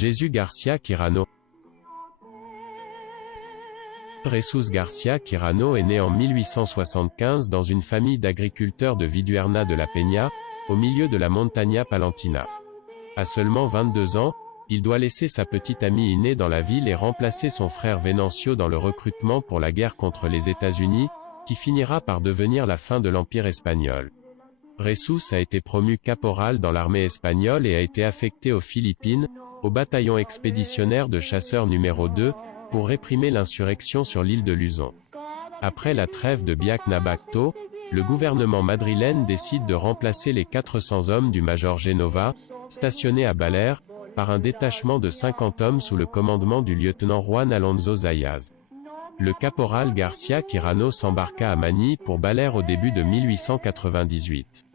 Jesús García Quirano. Jesús García Quirano est né en 1875 dans une famille d'agriculteurs de Viduerna de la Peña, au milieu de la Montaña Palentina. À seulement 22 ans, il doit laisser sa petite amie aînée dans la ville et remplacer son frère Venancio dans le recrutement pour la guerre contre les États-Unis, qui finira par devenir la fin de l'Empire espagnol. Jesús a été promu caporal dans l'armée espagnole et a été affecté aux Philippines, au bataillon expéditionnaire de chasseurs numéro 2, pour réprimer l'insurrection sur l'île de Luzon. Après la trêve de Biak-na-Bacto, le gouvernement madrilène décide de remplacer les 400 hommes du major Genova, stationné à Baler, par un détachement de 50 hommes sous le commandement du lieutenant Juan Alonso Zayas. Le caporal García Quirano s'embarqua à Manille pour Baler au début de 1898.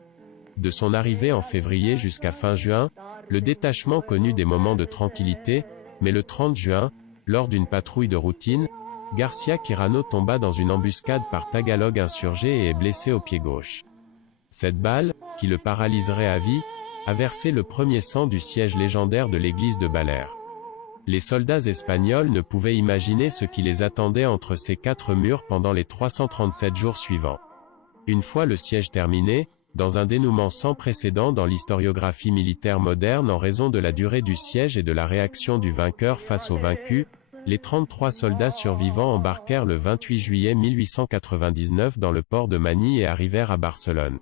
De son arrivée en février jusqu'à fin juin, le détachement connut des moments de tranquillité, mais le 30 juin, lors d'une patrouille de routine, García Quirano tomba dans une embuscade par Tagalog insurgé et est blessé au pied gauche. Cette balle, qui le paralyserait à vie, a versé le premier sang du siège légendaire de l'église de Baler. Les soldats espagnols ne pouvaient imaginer ce qui les attendait entre ces quatre murs pendant les 337 jours suivants. Une fois le siège terminé, dans un dénouement sans précédent dans l'historiographie militaire moderne en raison de la durée du siège et de la réaction du vainqueur face au vaincu, les 33 soldats survivants embarquèrent le 28 juillet 1899 dans le port de Manille et arrivèrent à Barcelone.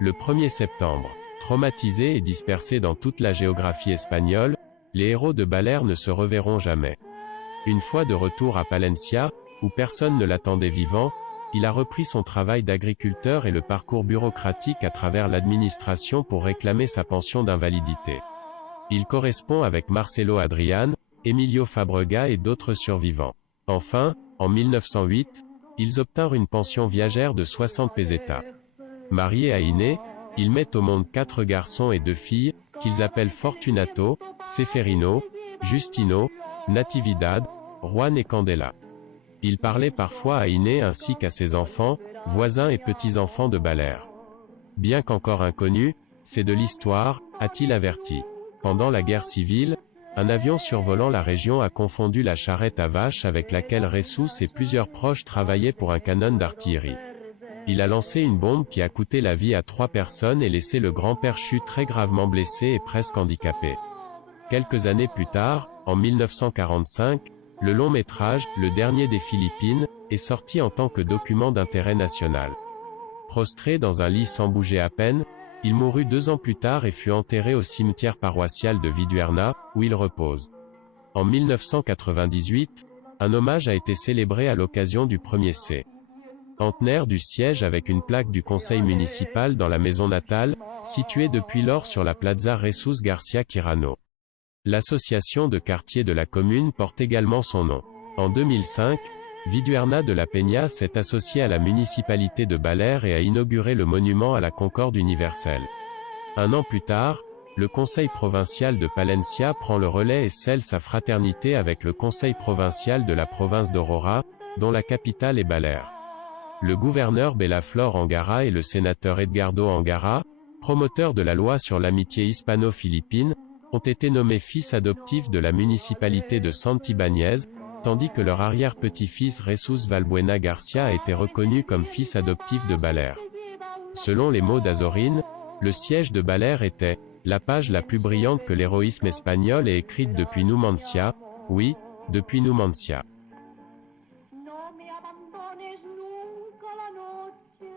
Le 1er septembre, traumatisés et dispersés dans toute la géographie espagnole, les héros de Baler ne se reverront jamais. Une fois de retour à Palencia, où personne ne l'attendait vivant, il a repris son travail d'agriculteur et le parcours bureaucratique à travers l'administration pour réclamer sa pension d'invalidité. Il correspond avec Marcelo Adrián, Emilio Fabrega et d'autres survivants. Enfin, en 1908, ils obtinrent une pension viagère de 60 pesetas. Mariés à Iné, ils mettent au monde 4 garçons et 2 filles, qu'ils appellent Fortunato, Seferino, Justino, Natividad, Juan et Candela. Il parlait parfois à Iné ainsi qu'à ses enfants, voisins et petits-enfants de Baler. Bien qu'encore inconnu, c'est de l'histoire, a-t-il averti. Pendant la guerre civile, un avion survolant la région a confondu la charrette à vaches avec laquelle Jesús et plusieurs proches travaillaient pour un canon d'artillerie. Il a lancé une bombe qui a coûté la vie à 3 personnes et laissé le grand-père Chu très gravement blessé et presque handicapé. Quelques années plus tard, en 1945, le long métrage, Le dernier des Philippines, est sorti en tant que document d'intérêt national. Prostré dans un lit sans bouger à peine, il mourut 2 ans plus tard et fut enterré au cimetière paroissial de Viduerna, où il repose. En 1998, un hommage a été célébré à l'occasion du premier centenaire du siège avec une plaque du conseil municipal dans la maison natale, située depuis lors sur la plaza Jesús García Quirano. L'association de quartier de la commune porte également son nom. En 2005, Viduerna de la Peña s'est associée à la municipalité de Baler et a inauguré le monument à la Concorde universelle. Un an plus tard, le conseil provincial de Palencia prend le relais et scelle sa fraternité avec le conseil provincial de la province d'Aurora, dont la capitale est Baler. Le gouverneur Belaflor Angara et le sénateur Edgardo Angara, promoteurs de la loi sur l'amitié hispano-philippine, ont été nommés fils adoptifs de la municipalité de Santibáñez, tandis que leur arrière-petit-fils Jesús Valbuena Garcia a été reconnu comme fils adoptif de Baler. Selon les mots d'Azorín, le siège de Baler était « la page la plus brillante que l'héroïsme espagnol ait écrite depuis Numancia, oui, depuis Numancia ». No me abandones nunca al anochecer,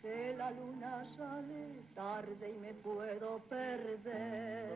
que la luna sale tarde y me puedo perder.